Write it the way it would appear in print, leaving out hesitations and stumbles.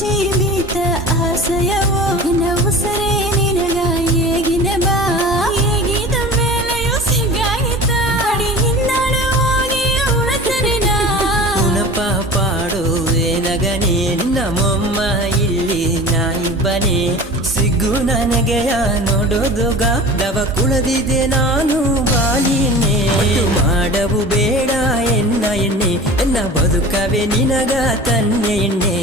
ಜೀವಿತ ಆಸಯವೋ ನಿನ್ನ ಉಸರೇ ನಿನಗ ಹೇಗಿನ ಬಾ ಹೇಗಿದ ಮೇಲೆಯೂ ಸಿಗಾಗಿತ್ತ ಅಡಿ ಹಿಂದಾಡು ಹೋಗಿ ಉಳತರಿನ ಉಣಪ ಪಾಡುವೆನಗನೇ ನಿನ್ನ ಮೊಮ್ಮ ಇಲ್ಲಿ ನಾಯಿಬ್ಬನೇ ಸಿಗ್ಗು ನನಗೆಯ ನೋಡೋದುಗ ದವ ಕುಳದಿದೆ ನಾನು ಬಾಲಿನೇ ಮಾಡವು ಬೇಡ ಎನ್ನ ಎಣ್ಣೆ ಎನ್ನ ಬದುಕವೆ ನಿನಗ ತನ್ನೆ ಎಣ್ಣೆ